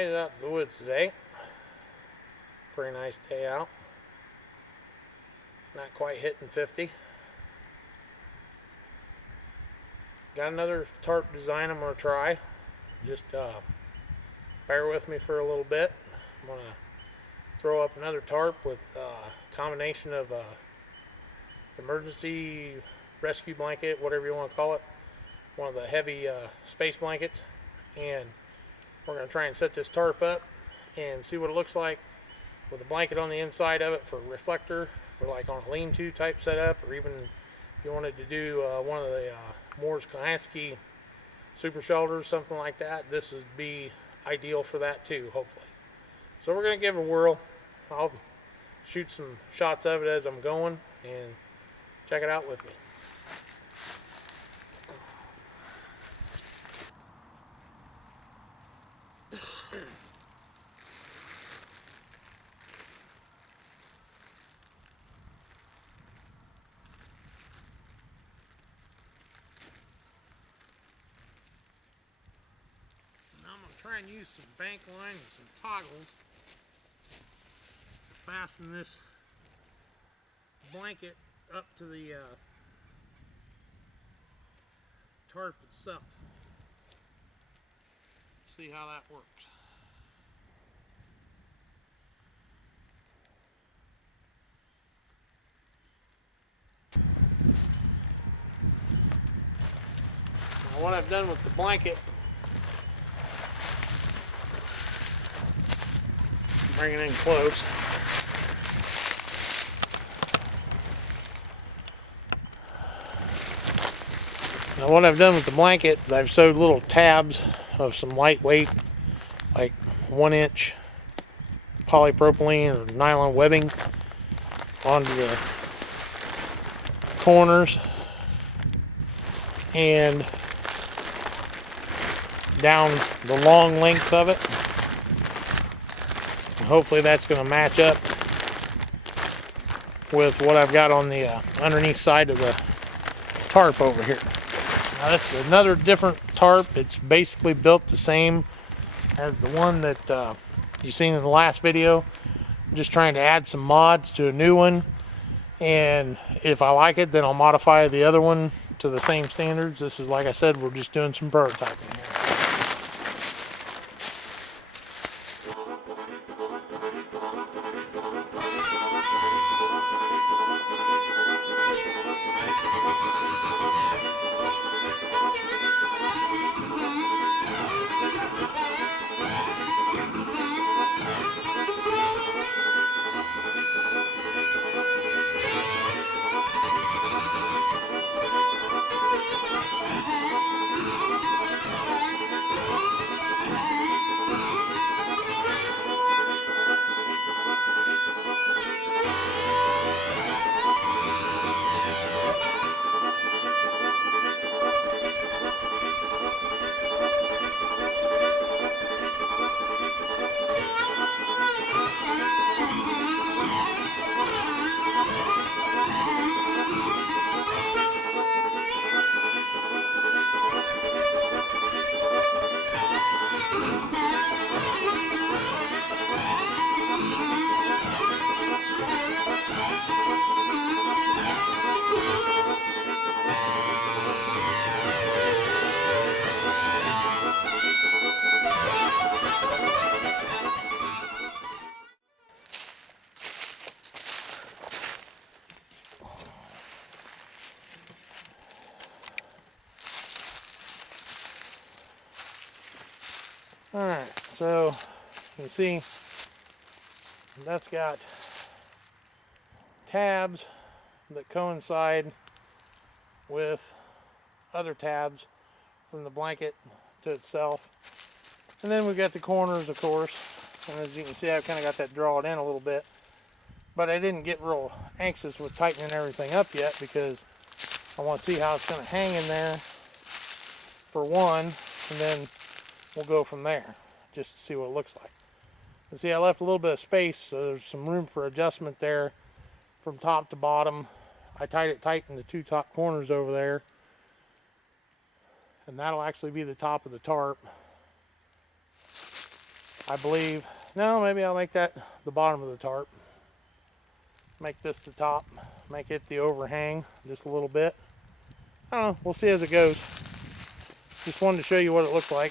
made it out to the woods today. Pretty nice day out. Not quite hitting 50. Got another tarp design I'm going to try. Just bear with me for a little bit. I'm going to throw up another tarp with a combination of emergency rescue blanket, whatever you want to call it. One of the heavy space blankets. And we're going to try and set this tarp up and see what it looks like with a blanket on the inside of it for a reflector, for like on a lean-to type setup, or even if you wanted to do one of the Moore's Kohansky super shelters, something like that, this would be ideal for that too, hopefully. So we're going to give it a whirl. I'll shoot some shots of it as I'm going and check it out with me. Now I'm going to try and use some bank line and some toggles to fasten this blanket up to the tarp itself. See how that works. Now what I've done with the blanket, bring it in close. Now what I've done with the blanket is I've sewed little tabs of some lightweight, like 1-inch polypropylene or nylon webbing onto the corners and down the long lengths of it. And hopefully that's going to match up with what I've got on the underneath side of the tarp over here. Now this is another different tarp. It's basically built the same as the one that you've seen in the last video. I'm just trying to add some mods to a new one, and if I like it, then I'll modify the other one to the same standards. This is, like I said, we're just doing some prototyping here. Alright, so you can see that's got tabs that coincide with other tabs from the blanket to itself. And then we've got the corners, of course. And as you can see, I've kind of got that drawn in a little bit. But I didn't get real anxious with tightening everything up yet because I want to see how it's going to hang in there for one, and then we'll go from there just to see what it looks like. And see, I left a little bit of space, so there's some room for adjustment there from top to bottom. I tied it tight in the two top corners over there, and that'll actually be the top of the tarp. I believe. No, maybe I'll make that the bottom of the tarp. Make this the top. Make it the overhang just a little bit. I don't know. We'll see as it goes. Just wanted to show you what it looks like.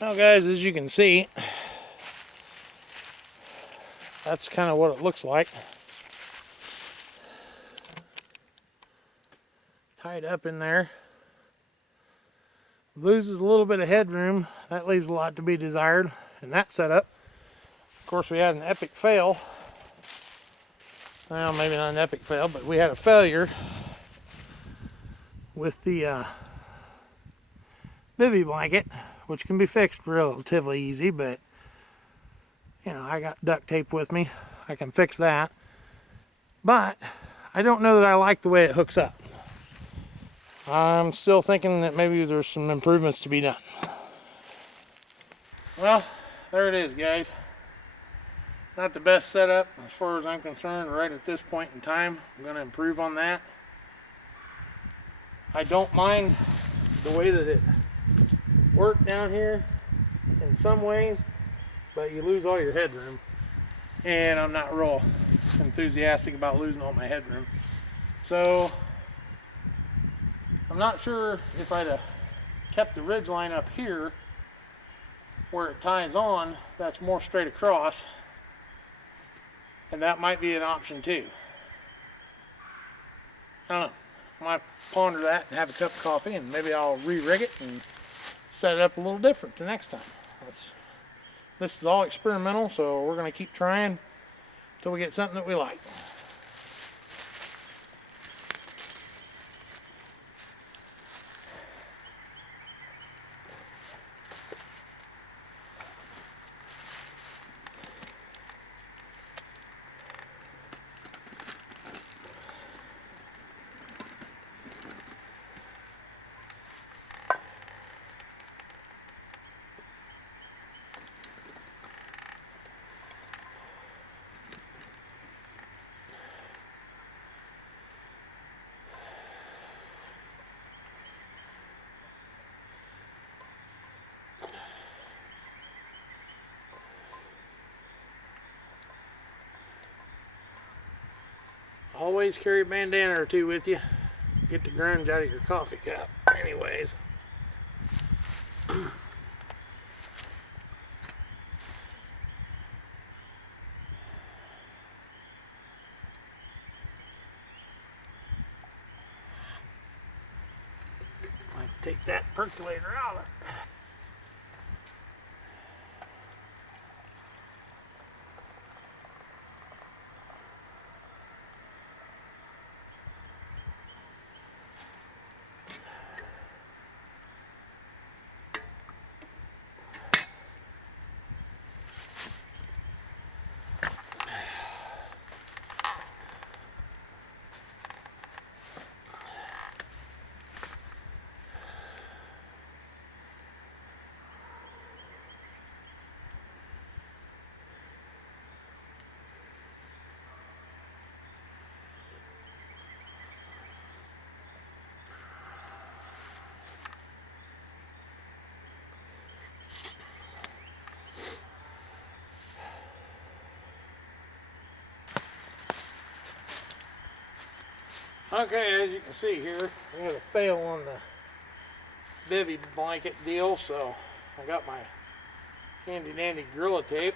Now guys, as you can see, that's kind of what it looks like. Tied up in there. Loses a little bit of headroom. That leaves a lot to be desired in that setup. Of course, we had an epic fail. Well, maybe not an epic fail, but we had a failure with the bivy blanket, which can be fixed relatively easy, but You know, I got duct tape with me. I can fix that. But I don't know that I like the way it hooks up. I'm still thinking that maybe there's some improvements to be done. Well, there it is, guys. Not the best setup as far as I'm concerned right at this point in time. I'm going to improve on that. I don't mind the way that it worked down here in some ways, but you lose all your headroom. And I'm not real enthusiastic about losing all my headroom. So I'm not sure if I'd have kept the ridge line up here where it ties on, that's more straight across, and that might be an option too. I don't know. I might ponder that and have a cup of coffee, and maybe I'll re-rig it and set it up a little different the next time. This is all experimental, so we're going to keep trying until we get something that we like. Always carry a bandana or two with you. Get the grunge out of your coffee cup. Anyways. Take that percolator out of it. Okay, as you can see here, we had a fail on the bivy blanket deal, so I got my handy dandy Gorilla Tape.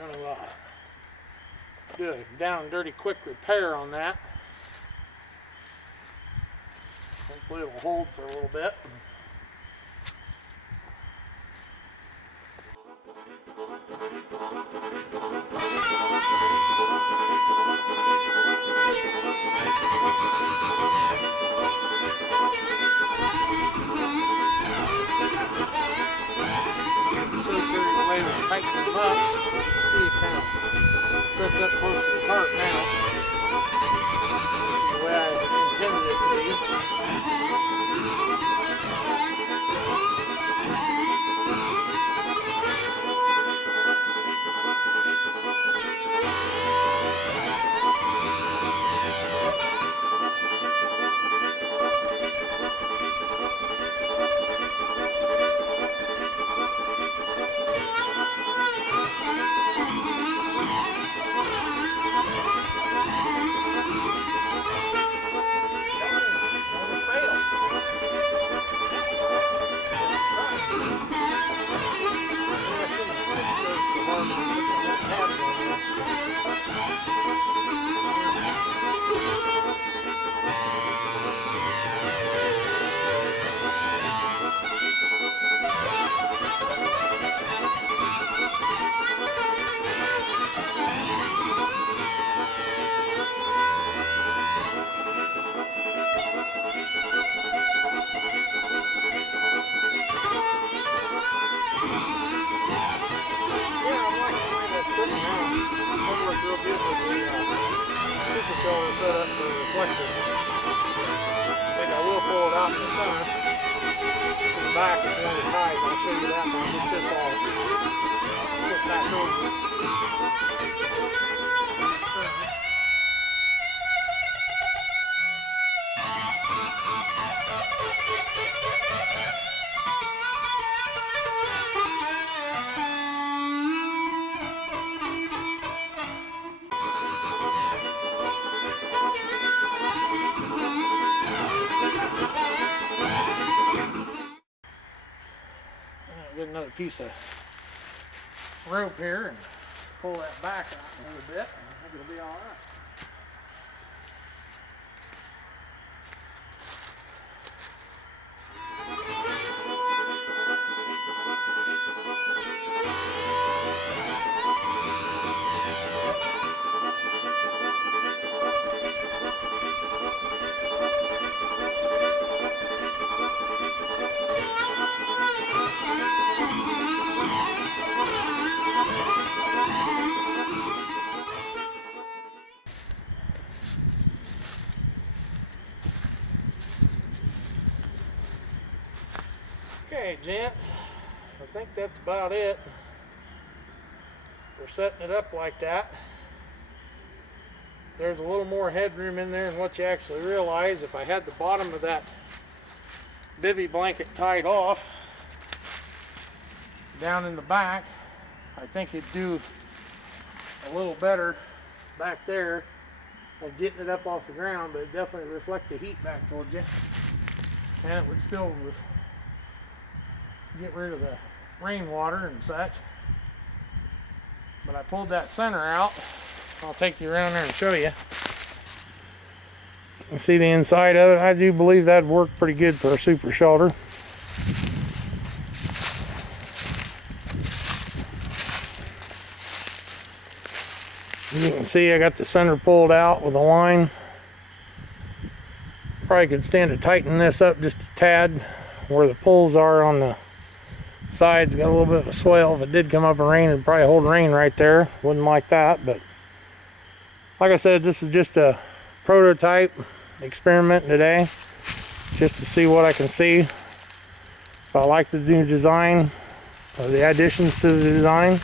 I'm gonna do a down and dirty quick repair on that. Hopefully it'll hold for a little bit. So carried away with tightening them up. See it kind of sets up close to the tarp now. The way I intended it to be. shoulder set up for reflective. I think I will pull it out in the center. In the back is one of the ties. I'll show you that one. Get this all put back over. Get another piece of rope here and pull that back out a little bit. I think it'll be all right. Okay, gents, I think that's about it for setting it up like that. There's a little more headroom in there than what you actually realize. If I had the bottom of that bivy blanket tied off down in the back, I think it'd do a little better back there of getting it up off the ground, but it definitely reflect the heat back towards you, and it would still get rid of the rainwater and such. But I pulled that center out. I'll take you around there and show you. You can see the inside of it. I do believe that'd work pretty good for a super shelter. You can see I got the center pulled out with a line. Probably could stand to tighten this up just a tad where the pulls are on the sides. Got a little bit of a swell. If it did come up and rain, it'd probably hold rain right there. Wouldn't like that, but like I said, this is just a prototype experiment today, just to see what I can see. If I like the new design or the additions to the design,